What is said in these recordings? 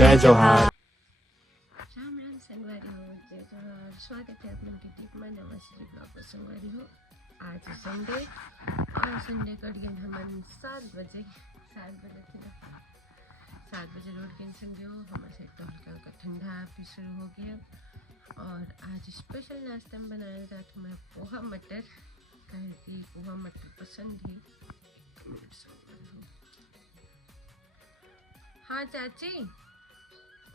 जय जोहार। राम राम संगवारी हो, जय जोहार। स्वागत है आप लोगों की टिप में नमस्ते ब्लॉग पर। संगवारी हो, आज संडे और संडे कट गए हम 7 बजे थी ना, 7 बजे रोड के संगे हो हमारे साइड तो हल्का हल्का ठंडा भी शुरू हो गया। और आज स्पेशल नाश्ता में बनाया जाता मैं पोहा मटर, कहे कि पोहा मटर पसंद ही। हाँ चाची,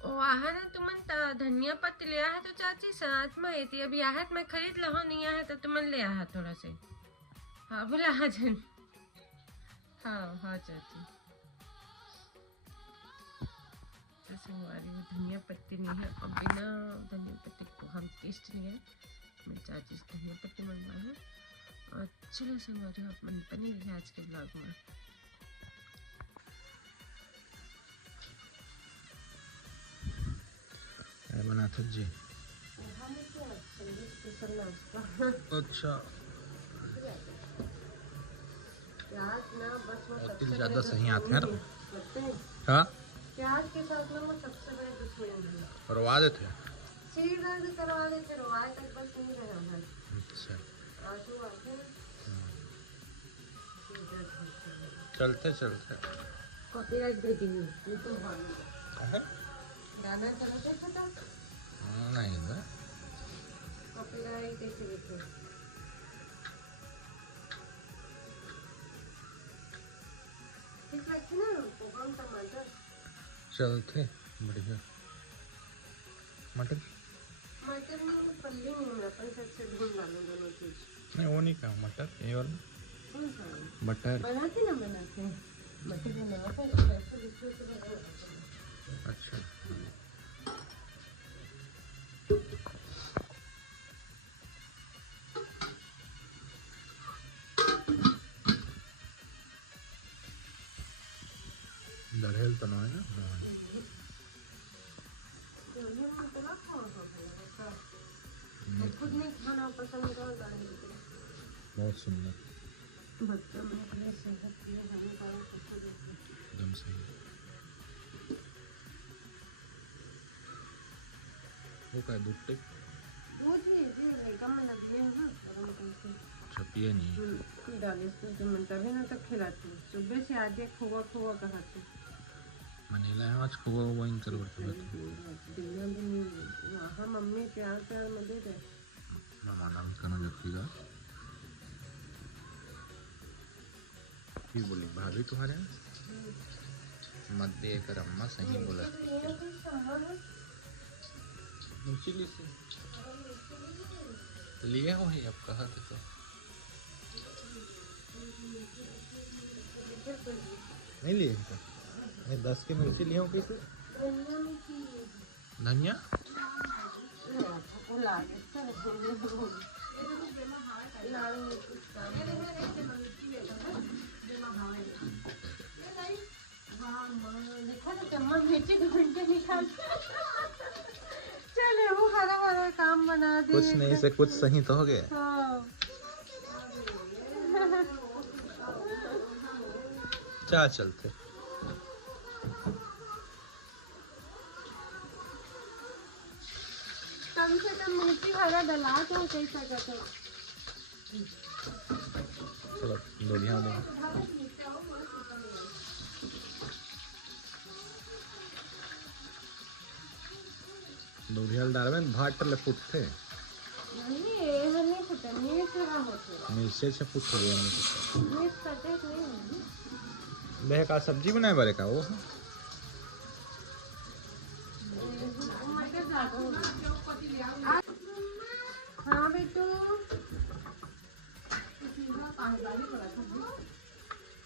ओ आहा ना तुमन धनिया पत्ता लिया है तो चाची साथ में आई अभी आहत मैं खरीद लो नहीं आया तो तुमन ले आया थोड़ा से। हाँ बोला हाँ जन। हाँ हाँ चाची, तो संगवारी वो धनिया पत्ती नहीं है और बिना धनिया पत्ती को हम टेस्ट नहीं है। मैं चाची से धनिया पत्ती मंगवा है। और चलो संगवारी आप मन पनीर है आज के ब्लॉग में। बना था जी। अच्छा, तिल ज्यादा सही आते हैं। हाँ, प्याज के साथ में सबसे बड़े दुश्मन है। करवा देते हैं। सिर दर्द करवा देते, रोवाए तक बस नहीं रहा है। अच्छा, आंसू आते हैं। चलते चलते कॉपीराइट दे दी ये तो है? गाना चला देखा था नहीं ना, कॉपीराइट कैसे देखे। ठीक लगती ना पोहा टमाटर। चलते बढ़िया। मटर मटर में पल्ली नहीं है, अपन सबसे ढूंढ डालो दोनों चीज। नहीं, वो नहीं कहा मटर, ये वाला कौन सा मटर। बनाते ना बनाते मटर बनाते ऐसे दूसरे से बनाते। अच्छा, दरहेल तो नहीं है ना। खुद नहीं खाना पसंद कर बहुत सुंदर, बच्चों में अपने सेहत के लिए हानिकारक सबको देते हैं। एकदम सही। वो क्या दूध टिक दूध ही ये लेगा में लग गया है ना गरम करके। छपिए नहीं। डाले तो जब तभी ना तक खिलाती हूँ। सुबह से आज एक खोआ खोआ कहती मनीला है आज खोआ हुआ इन करोड़ तो दिया भी नहीं। वहाँ मम्मी प्यार प्यार में दे दे। मैं माना करना जगतीगा बोली भाभी तुम्हारे मत दे कर अम्मा सही बोला नीचे से लिए हो ही अब कहा थे तो नहीं लिए तो मैं 10 के मिर्ची लिए हो कैसे धनिया चले वो हरा हरा काम बना दे। कुछ नहीं से कुछ सही तो हो गया। हाँ। क्या चलते कम से कम मिर्ची हरा डला तो कैसा करता। चलो बढ़िया हो दूधियाल डाल में भाट ले फुटते नहीं ये हमें पता नहीं है क्या होता है। मिर्चे से फुट हो गया मिर्च कटे नहीं है। बह का सब्जी बनाए बारे का वो हाँ बेटू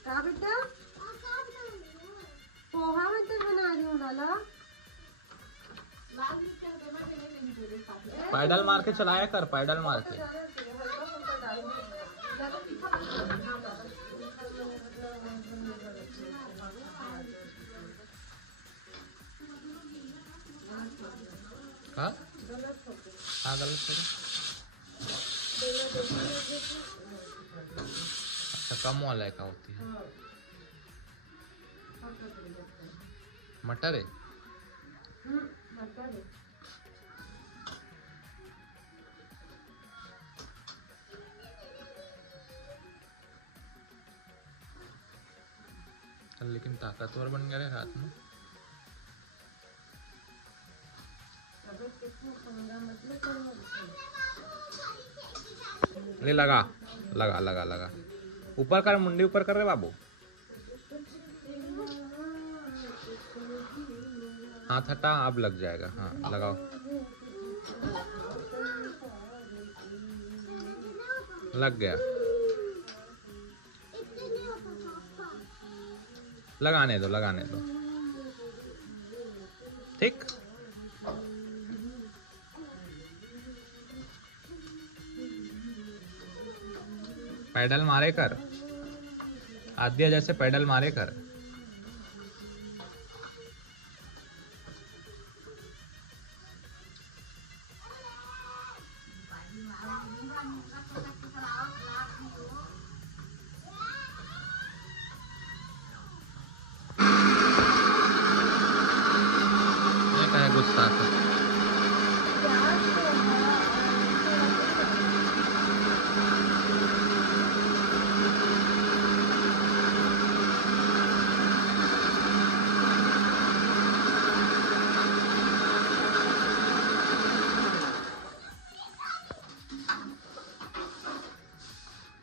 क्या बेटा पोहा मटर बना रही हूँ लाला। पैडल मार के चलाया कर, पैडल मार के। हाँ गलत करो। अच्छा कम वाला का होती है मटर है। मटर है। लेकिन ताकतवर बन गया है रात में। ले लगा लगा लगा लगा, ऊपर कर, मुंडी ऊपर कर रहे बाबू। हाथ हटा, अब लग जाएगा। हाँ लगाओ, लग गया। लगाने दो लगाने दो, ठीक। पैडल मारे कर, आद्या जैसे पैडल मारे कर। ये क्या है गुस्सा था?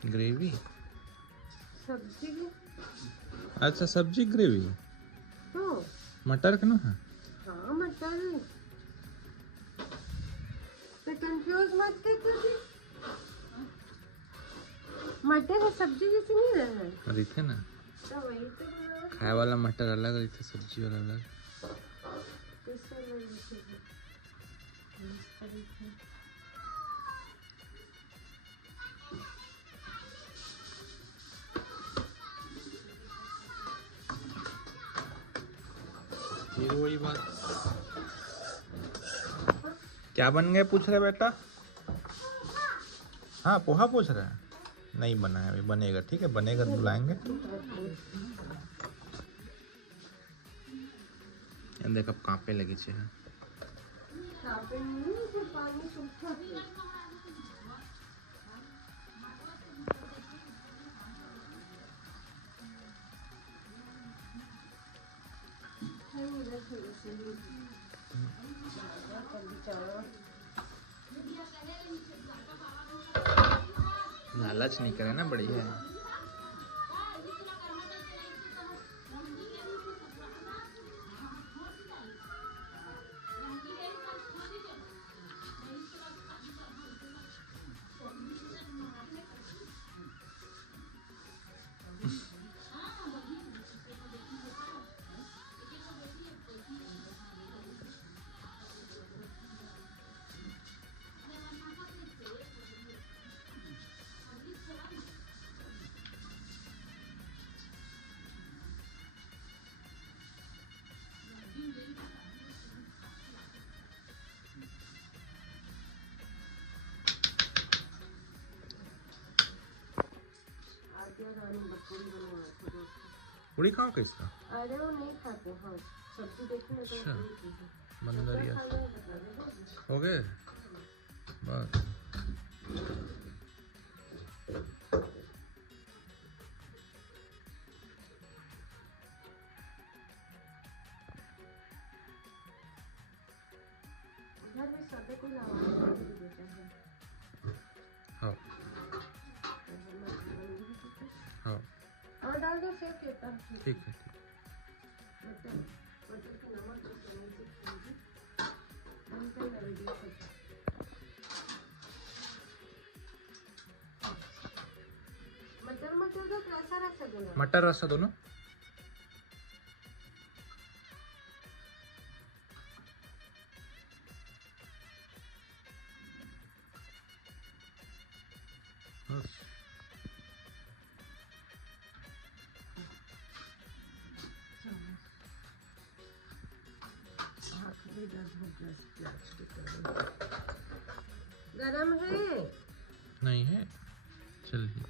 ग्रेवी, सब्जी। अच्छा सब्जी ग्रेवी। तो मटर का ना है। हाँ मटर है, तो कंफ्यूज मत कर तुझे। मटर है सब्जी जैसे नहीं रहना है। रही थे ना, तो वही तो बना। खाए वाला मटर अलग रही थे, सब्जी वाला अलग। किससे अलग रखेगी? इस तरीके। फिर वही बात, क्या बन गए पूछ रहे बेटा? हाँ पोहा पूछ रहे हैं। नहीं बना है अभी, बनेगा, ठीक है बनेगा तो बुलाएंगे। देख अब कांपे लगी छे। कांपे नहीं, तो पानी सूखा है। लालच नहीं करे ना, बढ़िया है। पूरी खाओ किसका? अरे वो नहीं खाते। हाँ सब्जी देखी ना, तो अच्छा। पूरी चीज़ है। बंदरिया खाना है, बता दो। हो गए बस। घर में सबे को लावा बेटा है। हाँ हाँ हाँ डाल दो, सेव कहता है। ठीक है, ठीक। मटर मटर का नमक और चने से खींची हमसे लगी है। मटर मटर का कैसा रखा दोनों? मटर रसा दोनों। बस। गरम है नहीं है, चलिए।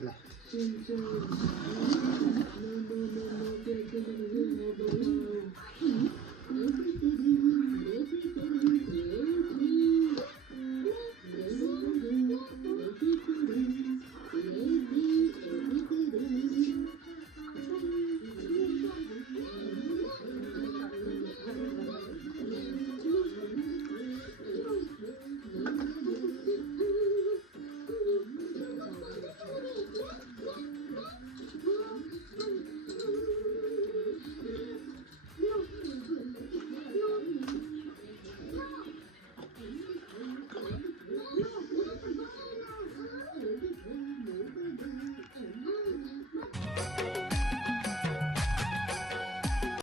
ला